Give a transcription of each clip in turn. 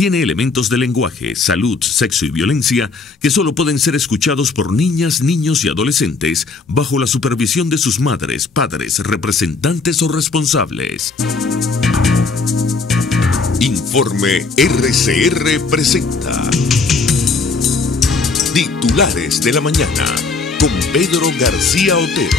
tiene elementos de lenguaje, salud, sexo y violencia que solo pueden ser escuchados por niñas, niños y adolescentes bajo la supervisión de sus madres, padres, representantes o responsables. Informe RCR presenta Titulares de la Mañana con Pedro García Otero.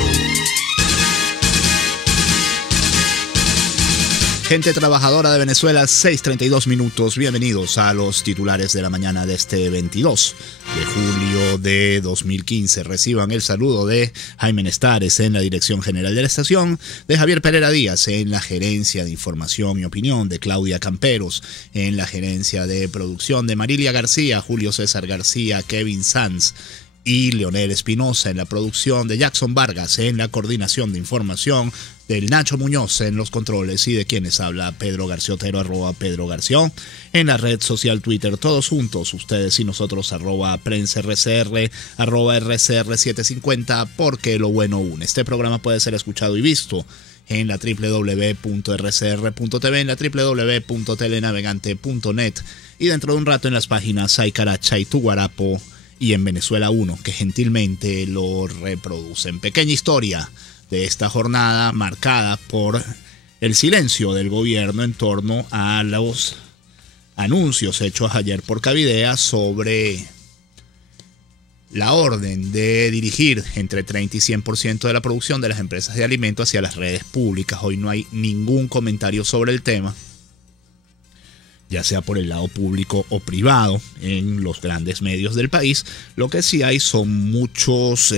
Gente trabajadora de Venezuela, 6:32 minutos. Bienvenidos a los titulares de la mañana de este 22 de julio de 2015. Reciban el saludo de Jaime Nestares en la dirección general de la estación, de Javier Pereira Díaz en la gerencia de información y opinión, de Claudia Camperos en la gerencia de producción, de Marilia García, Julio César García, Kevin Sanz y Leonel Espinosa en la producción, de Jackson Vargas en la coordinación de información, del Nacho Muñoz en los controles y de quienes habla Pedro García Otero, @Pedro García, en la red social Twitter, todos juntos, ustedes y nosotros, @PrensaRCR, @RCR750, porque lo bueno une. Este programa puede ser escuchado y visto en la www.rcr.tv, en la www.telenavegante.net y dentro de un rato en las páginas Saicaracha y Tuguarapo y en Venezuela 1, que gentilmente lo reproducen. Pequeña historia de esta jornada marcada por el silencio del gobierno en torno a los anuncios hechos ayer por Cavidea sobre la orden de dirigir entre 30 y 100% de la producción de las empresas de alimentos hacia las redes públicas. Hoy no hay ningún comentario sobre el tema, ya sea por el lado público o privado, en los grandes medios del país. Lo que sí hay son muchos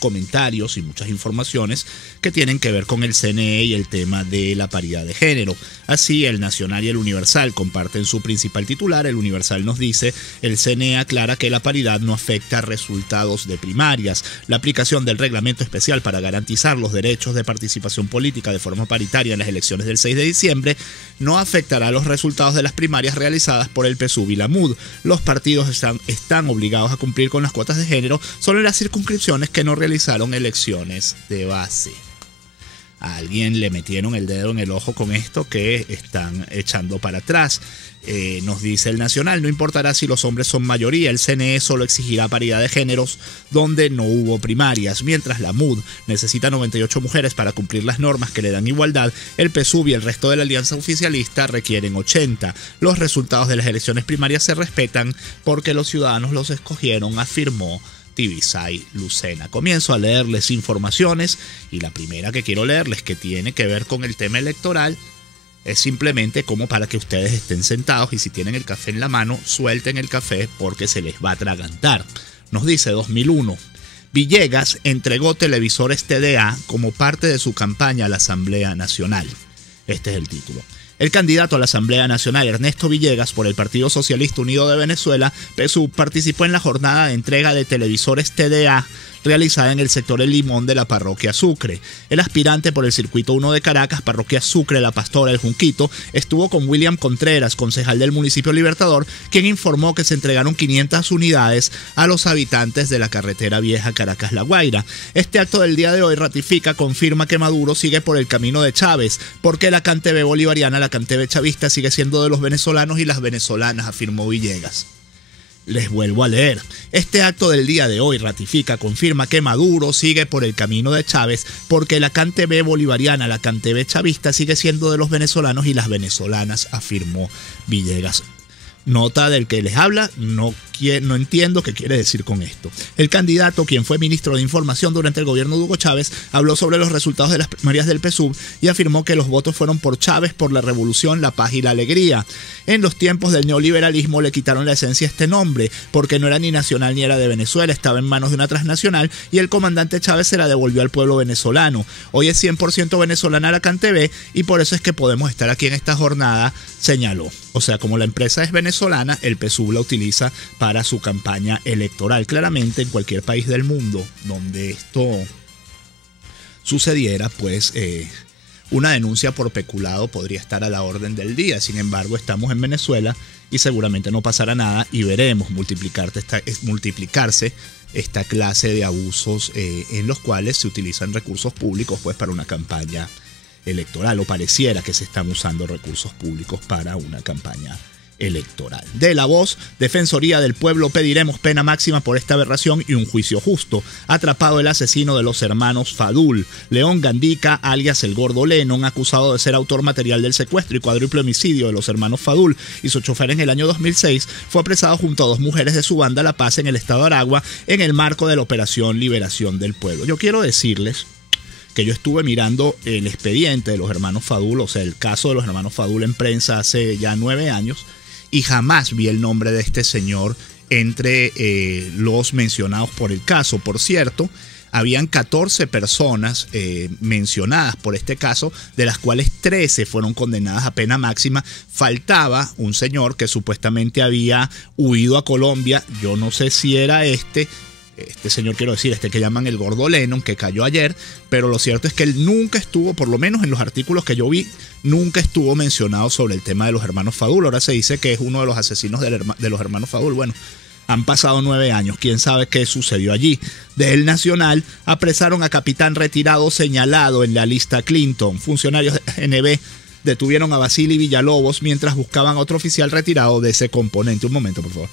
comentarios y muchas informaciones que tienen que ver con el CNE y el tema de la paridad de género. Así, el Nacional y el Universal comparten su principal titular. El Universal nos dice: el CNE aclara que la paridad no afecta resultados de primarias. La aplicación del reglamento especial para garantizar los derechos de participación política de forma paritaria en las elecciones del 6 de diciembre no afectará los resultados de las primarias realizadas por el PSUV y la MUD. Los partidos están obligados a cumplir con las cuotas de género solo en las circunscripciones que no realizaron elecciones de base. A alguien le metieron el dedo en el ojo con esto que están echando para atrás. Nos dice el Nacional: no importará si los hombres son mayoría, el CNE solo exigirá paridad de géneros donde no hubo primarias. Mientras la MUD necesita 98 mujeres para cumplir las normas que le dan igualdad, el PSUV y el resto de la alianza oficialista requieren 80. Los resultados de las elecciones primarias se respetan porque los ciudadanos los escogieron, afirmó Tibisay Lucena. Comienzo a leerles informaciones y la primera que quiero leerles, que tiene que ver con el tema electoral, es simplemente como para que ustedes estén sentados y si tienen el café en la mano, suelten el café porque se les va a atragantar. Nos dice 2001. Villegas entregó televisores TDA como parte de su campaña a la Asamblea Nacional. Este es el título. El candidato a la Asamblea Nacional, Ernesto Villegas, por el Partido Socialista Unido de Venezuela, PSUV, participó en la jornada de entrega de televisores TDA realizada en el sector El Limón de la parroquia Sucre. El aspirante por el Circuito 1 de Caracas, parroquia Sucre, La Pastora, El Junquito, estuvo con William Contreras, concejal del municipio Libertador, quien informó que se entregaron 500 unidades a los habitantes de la carretera vieja Caracas-La Guaira. Este acto del día de hoy confirma que Maduro sigue por el camino de Chávez, porque la CanTV bolivariana, la CanTV chavista, sigue siendo de los venezolanos y las venezolanas, afirmó Villegas. Les vuelvo a leer. Este acto del día de hoy confirma que Maduro sigue por el camino de Chávez, porque la CanTV bolivariana, la CanTV chavista, sigue siendo de los venezolanos y las venezolanas, afirmó Villegas. Nota del que les habla, no entiendo qué quiere decir con esto. El candidato, quien fue ministro de Información durante el gobierno de Hugo Chávez, habló sobre los resultados de las primarias del PSUV y afirmó que los votos fueron por Chávez, por la revolución, la paz y la alegría. En los tiempos del neoliberalismo le quitaron la esencia a este nombre, porque no era ni nacional ni era de Venezuela, estaba en manos de una transnacional y el comandante Chávez se la devolvió al pueblo venezolano. Hoy es 100% venezolana la CanTV y por eso es que podemos estar aquí en esta jornada, señaló. O sea, como la empresa es venezolana, el PSUV la utiliza para su campaña electoral. Claramente, en cualquier país del mundo donde esto sucediera, pues una denuncia por peculado podría estar a la orden del día. Sin embargo, estamos en Venezuela y seguramente no pasará nada y veremos multiplicarse esta clase de abusos en los cuales se utilizan recursos públicos pues para una campaña electoral, o pareciera que se están usando recursos públicos para una campaña electoral. De La Voz, Defensoría del Pueblo: pediremos pena máxima por esta aberración y un juicio justo. Atrapado el asesino de los hermanos Fadul. León Gandica, alias el Gordo Lennon, acusado de ser autor material del secuestro y cuádruple homicidio de los hermanos Fadul y su chofer en el año 2006, fue apresado junto a 2 mujeres de su banda La Paz en el estado de Aragua en el marco de la Operación Liberación del Pueblo. Yo quiero decirles que yo estuve mirando el expediente de los hermanos Fadul, o sea, el caso de los hermanos Fadul en prensa hace ya 9 años, y jamás vi el nombre de este señor entre los mencionados por el caso. Por cierto, habían 14 personas mencionadas por este caso, de las cuales 13 fueron condenadas a pena máxima. Faltaba un señor que supuestamente había huido a Colombia. Yo no sé si era este señor, quiero decir, que llaman el Gordo Lennon, que cayó ayer, pero lo cierto es que él nunca estuvo, por lo menos en los artículos que yo vi, nunca estuvo mencionado sobre el tema de los hermanos Fadul. Ahora se dice que es uno de los asesinos de los hermanos Fadul. Bueno, han pasado 9 años, quién sabe qué sucedió allí. De El Nacional, apresaron a capitán retirado señalado en la lista Clinton. Funcionarios de NB detuvieron a Vasily Villalobos mientras buscaban a otro oficial retirado de ese componente. Un momento, por favor.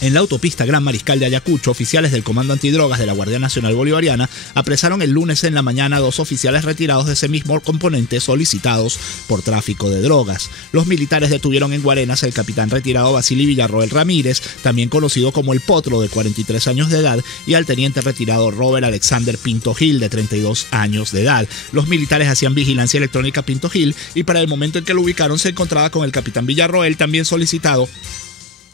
En la autopista Gran Mariscal de Ayacucho, oficiales del Comando Antidrogas de la Guardia Nacional Bolivariana apresaron el lunes en la mañana a 2 oficiales retirados de ese mismo componente solicitados por tráfico de drogas. Los militares detuvieron en Guarenas al capitán retirado Vasily Villarroel Ramírez, también conocido como El Potro, de 43 años de edad, y al teniente retirado Robert Alexander Pinto Gil, de 32 años de edad. Los militares hacían vigilancia electrónica a Pinto Gil y para el momento en que lo ubicaron se encontraba con el capitán Villarroel, también solicitado,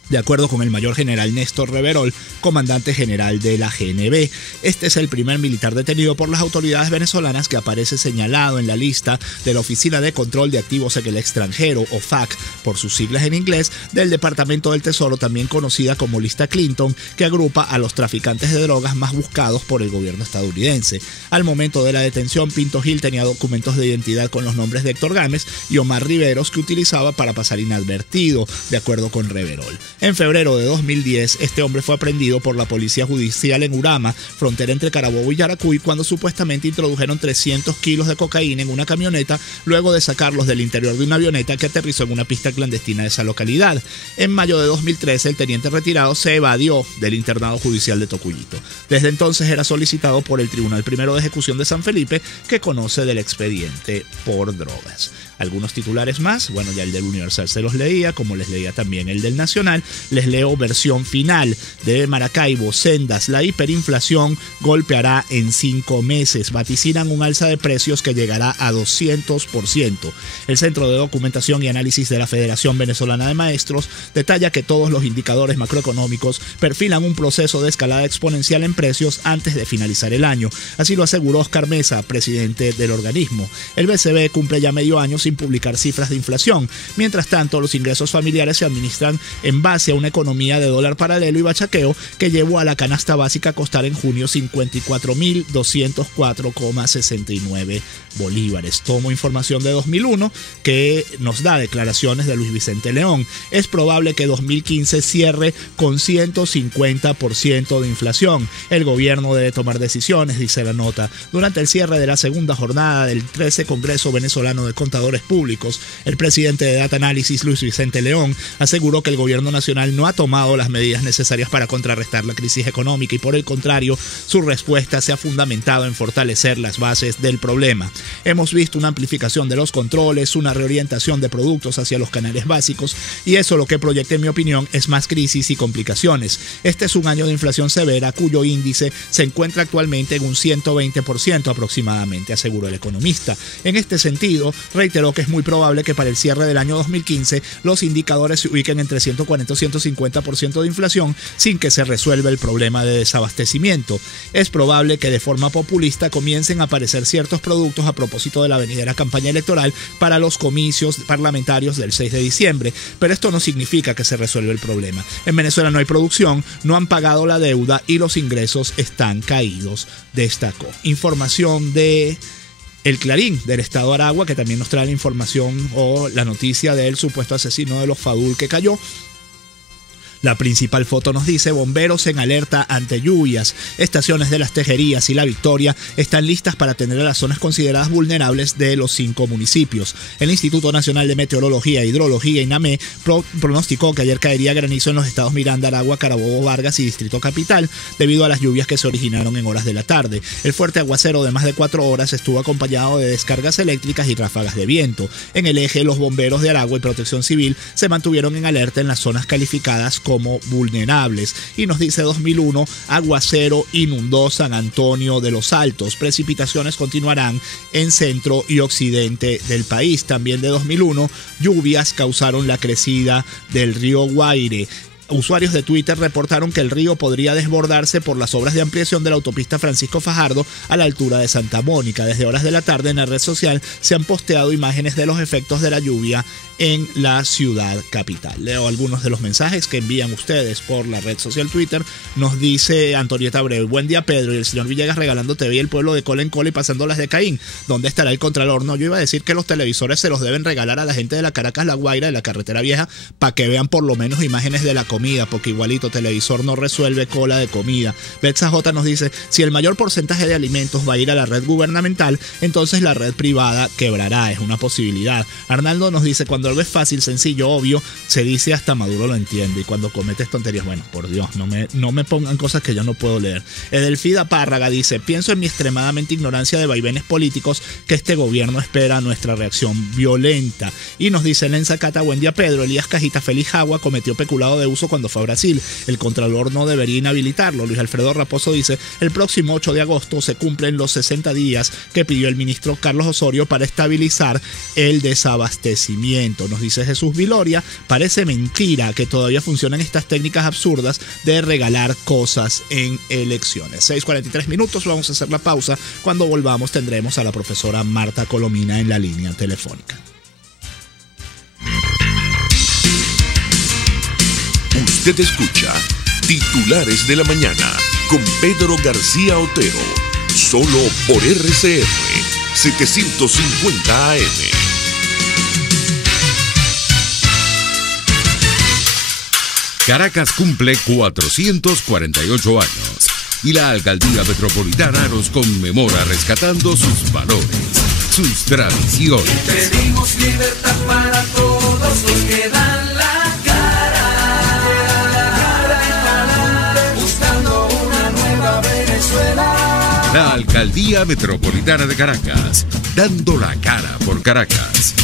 de acuerdo con el mayor general Néstor Reverol, comandante general de la GNB. Este es el primer militar detenido por las autoridades venezolanas que aparece señalado en la lista de la Oficina de Control de Activos en el Extranjero, OFAC, por sus siglas en inglés, del Departamento del Tesoro, también conocida como lista Clinton, que agrupa a los traficantes de drogas más buscados por el gobierno estadounidense. Al momento de la detención, Pinto Gil tenía documentos de identidad con los nombres de Héctor Gámez y Omar Riveros, que utilizaba para pasar inadvertido, de acuerdo con Reverol. En febrero de 2010, este hombre fue aprehendido por la policía judicial en Urama, frontera entre Carabobo y Yaracuy, cuando supuestamente introdujeron 300 kilos de cocaína en una camioneta, luego de sacarlos del interior de una avioneta que aterrizó en una pista clandestina de esa localidad. En mayo de 2013, el teniente retirado se evadió del internado judicial de Tocuyito. Desde entonces era solicitado por el Tribunal Primero de Ejecución de San Felipe, que conoce del expediente por drogas. Algunos titulares más, bueno, ya el del Universal se los leía, como les leía también el del Nacional. Les leo versión final de Maracaibo. Sendas, la hiperinflación golpeará en 5 meses. Vaticinan un alza de precios que llegará a 200%. El Centro de Documentación y Análisis de la Federación Venezolana de Maestros detalla que todos los indicadores macroeconómicos perfilan un proceso de escalada exponencial en precios antes de finalizar el año. Así lo aseguró Oscar Mesa, presidente del organismo. El BCB cumple ya medio año sin publicar cifras de inflación. Mientras tanto, los ingresos familiares se administran en base a una economía de dólar paralelo y bachaqueo que llevó a la canasta básica a costar en junio 54.204,69 bolívares. Tomo información de 2001 que nos da declaraciones de Luis Vicente León. Es probable que 2015 cierre con 150% de inflación. El gobierno debe tomar decisiones, dice la nota. Durante el cierre de la segunda jornada del 13 Congreso Venezolano de Contadores Públicos, el presidente de Data Analysis, Luis Vicente León, aseguró que el gobierno nacional no ha tomado las medidas necesarias para contrarrestar la crisis económica y, por el contrario, su respuesta se ha fundamentado en fortalecer las bases del problema. Hemos visto una amplificación de los controles, una reorientación de productos hacia los canales básicos, y eso, lo que proyecta, en mi opinión, es más crisis y complicaciones. Este es un año de inflación severa cuyo índice se encuentra actualmente en un 120% aproximadamente, aseguró el economista. En este sentido, reiteró que es muy probable que para el cierre del año 2015 los indicadores se ubiquen entre 140 y 150% de inflación sin que se resuelva el problema de desabastecimiento. Es probable que de forma populista comiencen a aparecer ciertos productos a propósito de la venidera campaña electoral para los comicios parlamentarios del 6 de diciembre, pero esto no significa que se resuelva el problema. En Venezuela no hay producción, no han pagado la deuda y los ingresos están caídos, destacó. Información de El Clarín del estado de Aragua, que también nos trae la información o la noticia del supuesto asesino de los Fadul que cayó. La principal foto nos dice: bomberos en alerta ante lluvias. Estaciones de Las Tejerías y La Victoria están listas para atender a las zonas consideradas vulnerables de los 5 municipios. El Instituto Nacional de Meteorología e Hidrología, INAME, pronosticó que ayer caería granizo en los estados Miranda, Aragua, Carabobo, Vargas y Distrito Capital debido a las lluvias que se originaron en horas de la tarde. El fuerte aguacero de más de 4 horas estuvo acompañado de descargas eléctricas y ráfagas de viento. En el eje, los bomberos de Aragua y Protección Civil se mantuvieron en alerta en las zonas calificadas como vulnerables. Y nos dice 2001, aguacero inundó San Antonio de los Altos. Precipitaciones continuarán en centro y occidente del país. También de 2001, lluvias causaron la crecida del río Guaire. Usuarios de Twitter reportaron que el río podría desbordarse por las obras de ampliación de la autopista Francisco Fajardo a la altura de Santa Mónica. Desde horas de la tarde en la red social se han posteado imágenes de los efectos de la lluvia en la ciudad capital. Leo algunos de los mensajes que envían ustedes por la red social Twitter. Nos dice Antonieta Abreu: buen día, Pedro, y el señor Villegas regalando TV y el pueblo de cola en cola y pasando las de Caín. ¿Dónde estará el Contralor? No, yo iba a decir que los televisores se los deben regalar a la gente de la Caracas La Guaira, de la carretera vieja, para que vean por lo menos imágenes de la comida, porque igualito televisor no resuelve cola de comida. Betsa J nos dice: si el mayor porcentaje de alimentos va a ir a la red gubernamental, entonces la red privada quebrará, es una posibilidad. Arnaldo nos dice: cuando algo es fácil, sencillo, obvio, se dice hasta Maduro lo entiende, y cuando cometes tonterías, bueno, por Dios, no me pongan cosas que yo no puedo leer. Edelfida Párraga dice: pienso en mi extremadamente ignorancia de vaivenes políticos que este gobierno espera nuestra reacción violenta. Y nos dice Lenza Cata: buen día, Pedro, Elías Cajita Feliz Jagua cometió peculado de uso cuando fue a Brasil. El Contralor no debería inhabilitarlo. Luis Alfredo Raposo dice: el próximo 8 de agosto se cumplen los 60 días que pidió el ministro Carlos Osorio para estabilizar el desabastecimiento. Nos dice Jesús Viloria: parece mentira que todavía funcionan estas técnicas absurdas de regalar cosas en elecciones. 6:43 minutos, vamos a hacer la pausa. Cuando volvamos tendremos a la profesora Marta Colomina en la línea telefónica. Usted escucha Titulares de la Mañana con Pedro García Otero, solo por RCR 750 AM. Caracas cumple 448 años y la Alcaldía Metropolitana nos conmemora rescatando sus valores, sus tradiciones. Pedimos libertad para todos los que dan la cara, buscando una nueva Venezuela. La Alcaldía Metropolitana de Caracas, dando la cara por Caracas.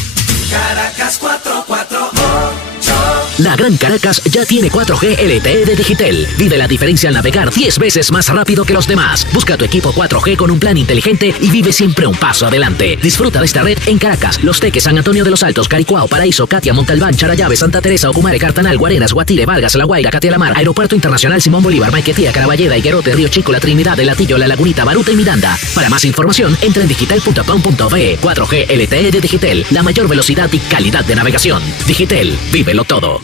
Caracas 448. La Gran Caracas ya tiene 4G LTE de Digitel. Vive la diferencia al navegar 10 veces más rápido que los demás. Busca tu equipo 4G con un plan inteligente y vive siempre un paso adelante. Disfruta de esta red en Caracas, Los Teques, San Antonio de los Altos, Caricuao, Paraíso, Catia, Montalbán, Charallave, Santa Teresa, Ocumare, Cartanal, Guarenas, Guatire, Vargas, La Guaira, Catia la Mar, Aeropuerto Internacional Simón Bolívar, Maiquetía, Caraballeda, Higuerote, Río Chico, La Trinidad, El Latillo, La Lagunita, Baruta y Miranda. Para más información, entra en digital.com.be. 4G LTE de Digitel, la mayor velocidad y calidad de navegación. Digitel, vívelo todo.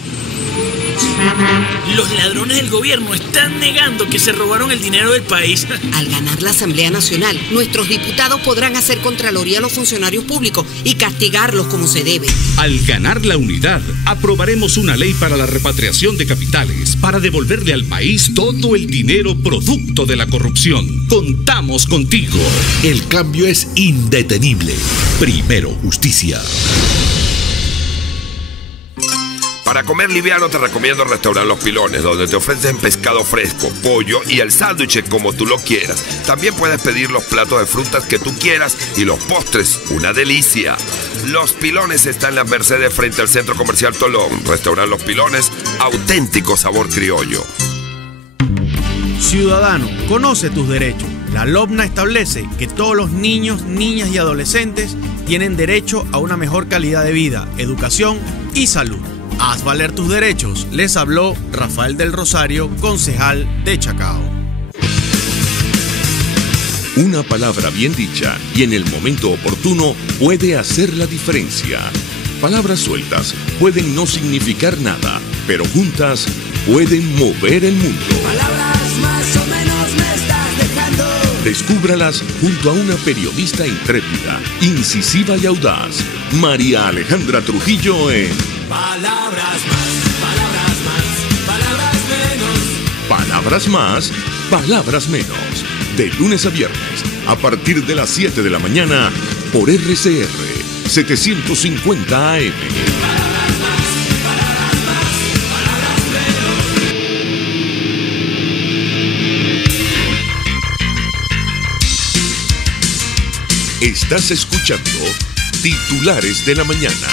Los ladrones del gobierno están negando que se robaron el dinero del país. Al ganar la Asamblea Nacional, nuestros diputados podrán hacer contraloría a los funcionarios públicos y castigarlos como se debe. Al ganar la unidad, aprobaremos una ley para la repatriación de capitales, para devolverle al país todo el dinero producto de la corrupción. Contamos contigo. El cambio es indetenible. Primero, justicia. Para comer liviano te recomiendo el restaurante Los Pilones, donde te ofrecen pescado fresco, pollo y el sándwich como tú lo quieras. También puedes pedir los platos de frutas que tú quieras y los postres, una delicia. Los Pilones está en la Mercedes frente al Centro Comercial Tolón. Restaurante Los Pilones, auténtico sabor criollo. Ciudadano, conoce tus derechos. La LOBNA establece que todos los niños, niñas y adolescentes tienen derecho a una mejor calidad de vida, educación y salud. Haz valer tus derechos. Les habló Rafael del Rosario, concejal de Chacao. Una palabra bien dicha y en el momento oportuno puede hacer la diferencia. Palabras sueltas pueden no significar nada, pero juntas pueden mover el mundo. Palabras más o menos me estás dejando. Descúbralas junto a una periodista intrépida, incisiva y audaz, María Alejandra Trujillo en Palabras más, palabras más, palabras Palabras más, palabras menos. De lunes a viernes, a partir de las 7 de la mañana, por RCR 750 AM. Estás escuchando Titulares de la Mañana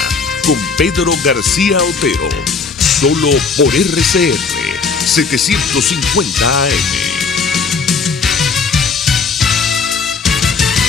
con Pedro García Otero, solo por RCR 750 AM.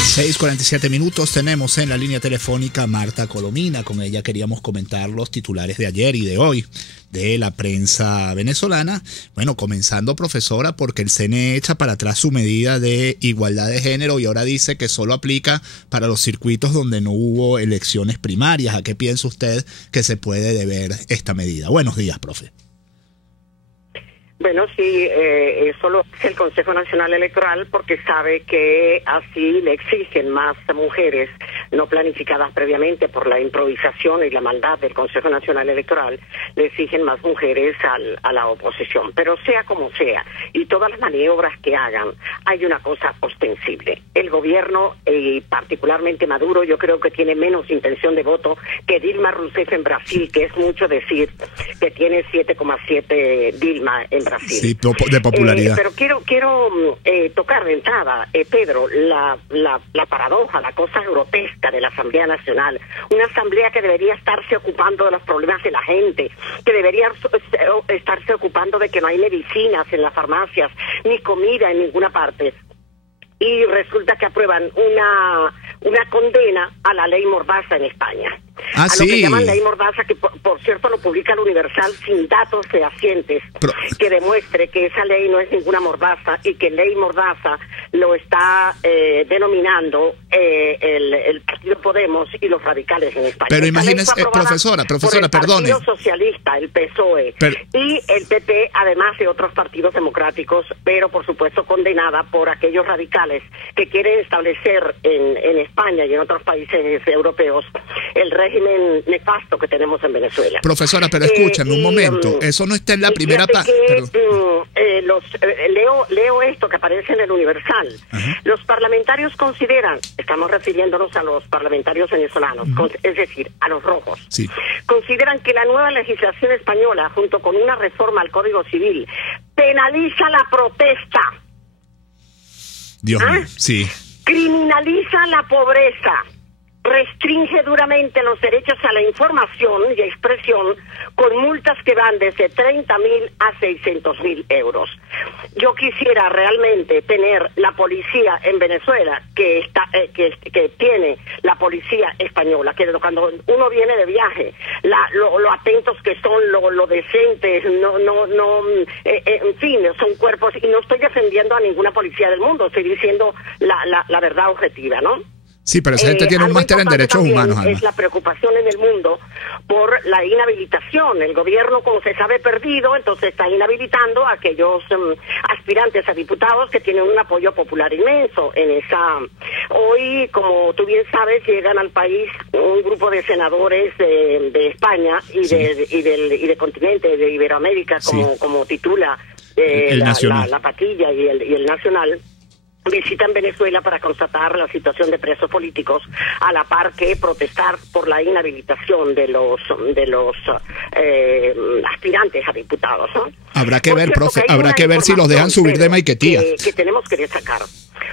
6:47 minutos tenemos en la línea telefónica Marta Colomina. Con ella queríamos comentar los titulares de ayer y de hoy de la prensa venezolana. Bueno, comenzando, profesora, porque el CNE echa para atrás su medida de igualdad de género y ahora dice que solo aplica para los circuitos donde no hubo elecciones primarias. ¿A qué piensa usted que se puede deber esta medida? Buenos días, profe. Bueno, sí, eso lo hace el Consejo Nacional Electoral porque sabe que así le exigen más mujeres no planificadas previamente por la improvisación y la maldad del Consejo Nacional Electoral, le exigen más mujeres a la oposición. Pero sea como sea, y todas las maniobras que hagan, hay una cosa ostensible. El gobierno, y particularmente Maduro, yo creo que tiene menos intención de voto que Dilma Rousseff en Brasil, que es mucho decir que tiene 7,7 Dilma en Brasil. Sí, de popularidad. Pero quiero tocar de entrada, Pedro, la paradoja, la cosa grotesca de la Asamblea Nacional. Una asamblea que debería estarse ocupando de los problemas de la gente, que debería estarse ocupando de que no hay medicinas en las farmacias, ni comida en ninguna parte. Y resulta que aprueban una condena a la ley Mordaza en España. Ah, a lo que sí. llaman ley Mordaza, que por cierto lo publica el Universal sin datos fehacientes que demuestre que esa ley no es ninguna mordaza y que ley Mordaza lo está denominando el Partido Podemos y los radicales en España. Pero imagínese, profesora, por el perdone. Partido Socialista, el PSOE y el PP, además de otros partidos democráticos, pero por supuesto condenada por aquellos radicales que quieren establecer en España y en otros países europeos el régimen nefasto que tenemos en Venezuela. Profesora, pero escúchame un momento, eso no está en la primera parte. Leo esto que aparece en el Universal. Los parlamentarios consideran, estamos refiriéndonos a los parlamentarios venezolanos, es decir, a los rojos, consideran que la nueva legislación española, junto con una reforma al Código Civil, penaliza la protesta. Dios mío, sí. Criminaliza la pobreza, restringe duramente los derechos a la información y expresión con multas que van desde 30.000 a 600.000 euros. Yo quisiera realmente tener la policía en Venezuela que tiene la policía española, que cuando uno viene de viaje, lo atentos que son, lo decentes, en fin, son cuerpos, y no estoy defendiendo a ninguna policía del mundo, estoy diciendo la verdad objetiva, ¿no? Sí, pero esa gente tiene un máster en derechos humanos. Además. Es la preocupación en el mundo por la inhabilitación. El gobierno, como se sabe, perdido, entonces está inhabilitando a aquellos aspirantes a diputados que tienen un apoyo popular inmenso en esa. Hoy, como tú bien sabes, llegan al país un grupo de senadores de España y del continente, de Iberoamérica, como titula la patilla y el Nacional. Visitan Venezuela para constatar la situación de presos políticos, a la par que protestar por la inhabilitación de los aspirantes a diputados, ¿no? Habrá que ver, profe, habrá que ver si los dejan subir de Maiquetía. Que tenemos que destacar.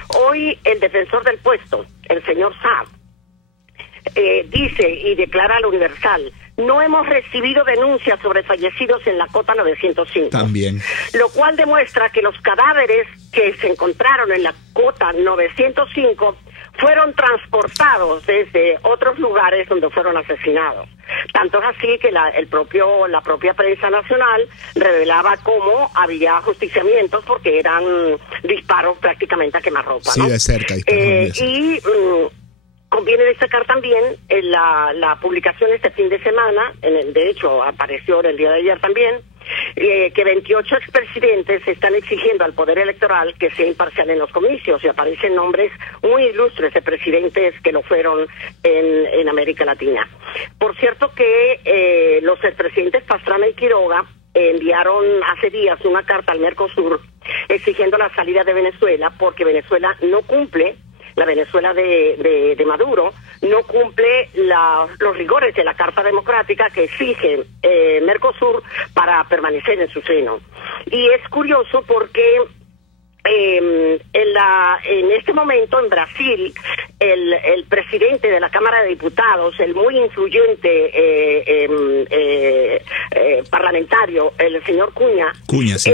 Hoy el defensor del puesto, el señor Saab, dice y declara al Universal: no hemos recibido denuncias sobre fallecidos en la cota 905. También. Lo cual demuestra que los cadáveres que se encontraron en la cota 905 fueron transportados desde otros lugares donde fueron asesinados. Tanto es así que la propia prensa nacional revelaba cómo había ajusticiamientos porque eran disparos prácticamente a quemarropa, ¿no? Sí, de cerca. Conviene destacar también la publicación este fin de semana, de hecho apareció el día de ayer también, que 28 expresidentes están exigiendo al Poder Electoral que sea imparcial en los comicios, y aparecen nombres muy ilustres de presidentes que lo fueron en América Latina. Por cierto que los expresidentes Pastrana y Quiroga enviaron hace días una carta al Mercosur exigiendo la salida de Venezuela porque Venezuela no cumple, la Venezuela de Maduro, no cumple los rigores de la Carta Democrática que exige Mercosur para permanecer en su seno. Y es curioso porque en este momento en Brasil el presidente de la Cámara de Diputados, el muy influyente parlamentario, el señor Cunha, sí,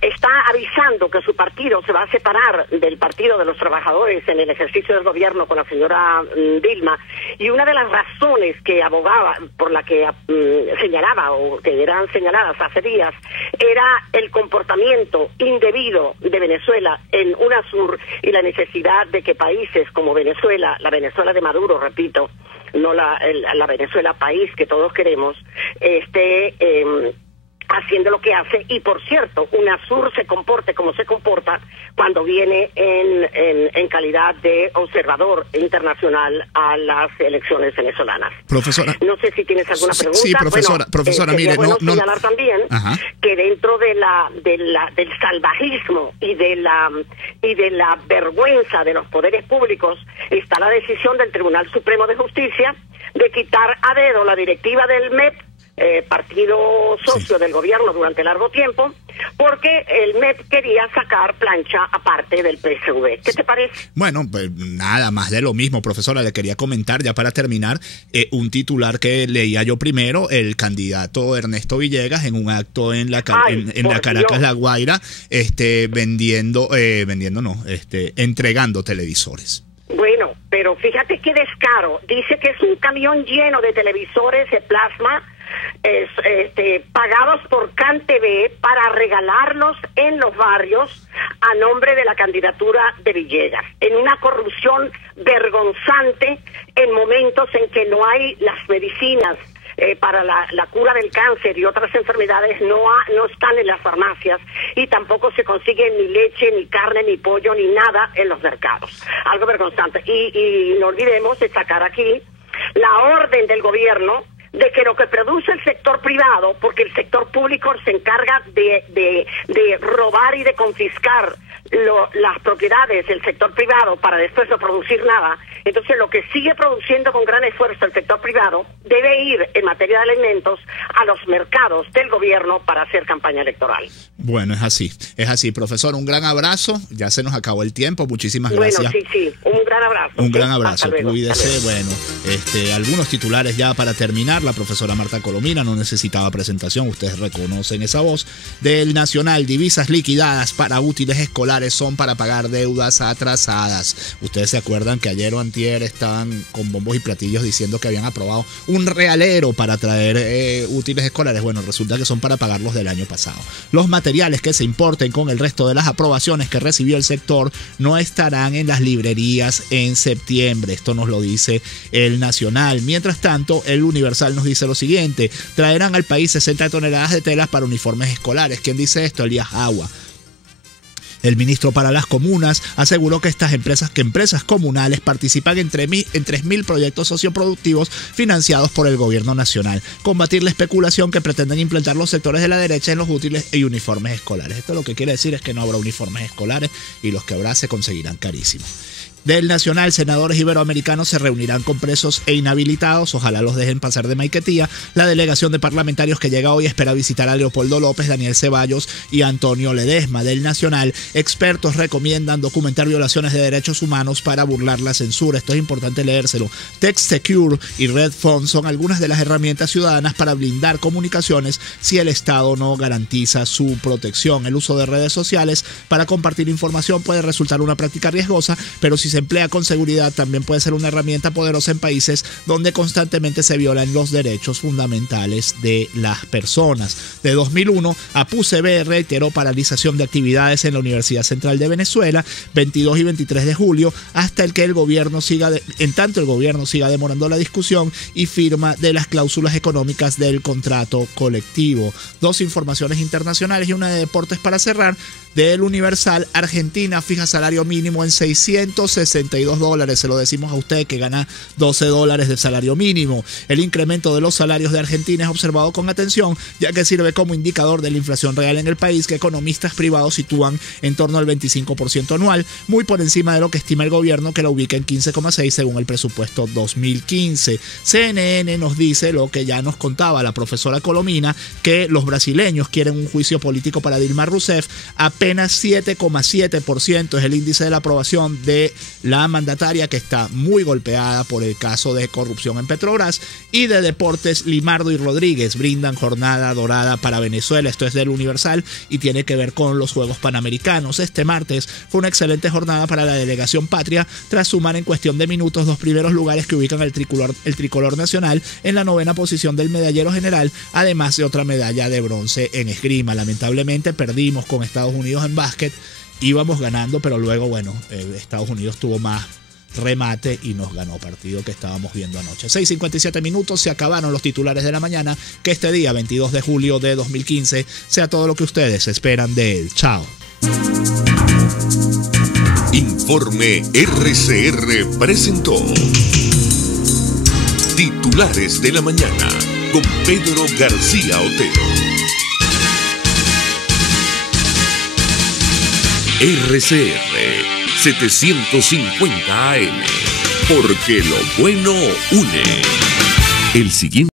está avisando que su partido se va a separar del Partido de los Trabajadores en el ejercicio del gobierno con la señora Dilma, y una de las razones que abogaba, por la que señalaba o que eran señaladas hace días, era el comportamiento indebido de Venezuela en UNASUR y la necesidad de que países como Venezuela, la Venezuela de Maduro, repito, no la Venezuela país que todos queremos, esté haciendo lo que hace. Y por cierto, UNASUR se comporte como se comporta cuando viene en calidad de observador internacional a las elecciones venezolanas. Profesora, no sé si tienes alguna pregunta. Sí, profesora, profesora, mire, bueno señalar también que dentro del salvajismo y de la vergüenza de los poderes públicos está la decisión del Tribunal Supremo de Justicia de quitar a dedo la directiva del MEP, partido socio del gobierno durante largo tiempo, porque el MEP quería sacar plancha aparte del PSV. ¿Qué te parece? Bueno, pues nada más de lo mismo, profesora. Le quería comentar ya para terminar un titular que leía yo primero, el candidato Ernesto Villegas en un acto en la Caracas La Guaira, entregando televisores. Bueno, pero fíjate qué descaro. Dice que es un camión lleno de televisores de plasma pagados por CanTV para regalarlos en los barrios a nombre de la candidatura de Villegas, en una corrupción vergonzante en momentos en que no hay las medicinas para la cura del cáncer y otras enfermedades, no están en las farmacias, y tampoco se consigue ni leche, ni carne, ni pollo, ni nada en los mercados. Algo vergonzante. Y no olvidemos destacar aquí la orden del gobierno de que lo que produce el sector privado, porque el sector público se encarga de robar y de confiscar las propiedades del sector privado para después no producir nada. Entonces lo que sigue produciendo con gran esfuerzo el sector privado debe ir en materia de alimentos a los mercados del gobierno para hacer campaña electoral. Bueno, es así, profesor, un gran abrazo, ya se nos acabó el tiempo, muchísimas gracias. Bueno, sí, un gran abrazo. Un gran abrazo, cuídese. Bueno, algunos titulares ya para terminar. La profesora Marta Colomina no necesitaba presentación, ustedes reconocen esa voz. Del Nacional, divisas liquidadas para útiles escolares son para pagar deudas atrasadas. Ustedes se acuerdan que ayer o antier estaban con bombos y platillos diciendo que habían aprobado un realero para traer útiles escolares. Bueno, resulta que son para pagar los del año pasado. Los materiales que se importen con el resto de las aprobaciones que recibió el sector no estarán en las librerías en septiembre. Esto nos lo dice el Nacional. Mientras tanto, el Universal nos dice lo siguiente: traerán al país 60 toneladas de telas para uniformes escolares. ¿Quién dice esto? Elías Agua. El ministro para las comunas aseguró que empresas comunales participan en 3.000 proyectos socioproductivos financiados por el gobierno nacional. Combatir la especulación que pretenden implementar los sectores de la derecha en los útiles y uniformes escolares. Esto lo que quiere decir es que no habrá uniformes escolares y los que habrá se conseguirán carísimos. Del Nacional, senadores iberoamericanos se reunirán con presos e inhabilitados. Ojalá los dejen pasar de Maiquetía. La delegación de parlamentarios que llega hoy espera visitar a Leopoldo López, Daniel Ceballos y Antonio Ledesma. Del Nacional, expertos recomiendan documentar violaciones de derechos humanos para burlar la censura. Esto es importante leérselo. TextSecure y Redphone son algunas de las herramientas ciudadanas para blindar comunicaciones si el Estado no garantiza su protección. El uso de redes sociales para compartir información puede resultar una práctica riesgosa, pero si se emplea con seguridad también puede ser una herramienta poderosa en países donde constantemente se violan los derechos fundamentales de las personas. De 2001 a PUCB reiteró paralización de actividades en la Universidad Central de Venezuela 22 y 23 de julio hasta el gobierno siga demorando la discusión y firma de las cláusulas económicas del contrato colectivo. Dos informaciones internacionales y una de deportes para cerrar. Del Universal, Argentina fija salario mínimo en $660 $62. Se lo decimos a usted que gana $12 de salario mínimo. El incremento de los salarios de Argentina es observado con atención, ya que sirve como indicador de la inflación real en el país, que economistas privados sitúan en torno al 25% anual, muy por encima de lo que estima el gobierno, que la ubica en 15,6 según el presupuesto 2015. CNN nos dice lo que ya nos contaba la profesora Colomina, que los brasileños quieren un juicio político para Dilma Rousseff. Apenas 7,7% es el índice de la aprobación de la mandataria, que está muy golpeada por el caso de corrupción en Petrobras. Y de deportes, Limardo y Rodríguez brindan jornada dorada para Venezuela. Esto es del Universal y tiene que ver con los Juegos Panamericanos. Este martes fue una excelente jornada para la delegación patria, tras sumar en cuestión de minutos 2 primeros lugares que ubican el tricolor nacional en la 9ª posición del medallero general, además de otra medalla de bronce en esgrima. Lamentablemente perdimos con Estados Unidos en básquet. Íbamos ganando, pero luego, bueno, Estados Unidos tuvo más remate y nos ganó, partido que estábamos viendo anoche. 6:57 minutos, se acabaron los titulares de la mañana. Que este día, 22 de julio de 2015, sea todo lo que ustedes esperan de él. Chao. Informe RCR presentó Titulares de la Mañana con Pedro García Otero. RCR 750 AM, porque lo bueno une. El siguiente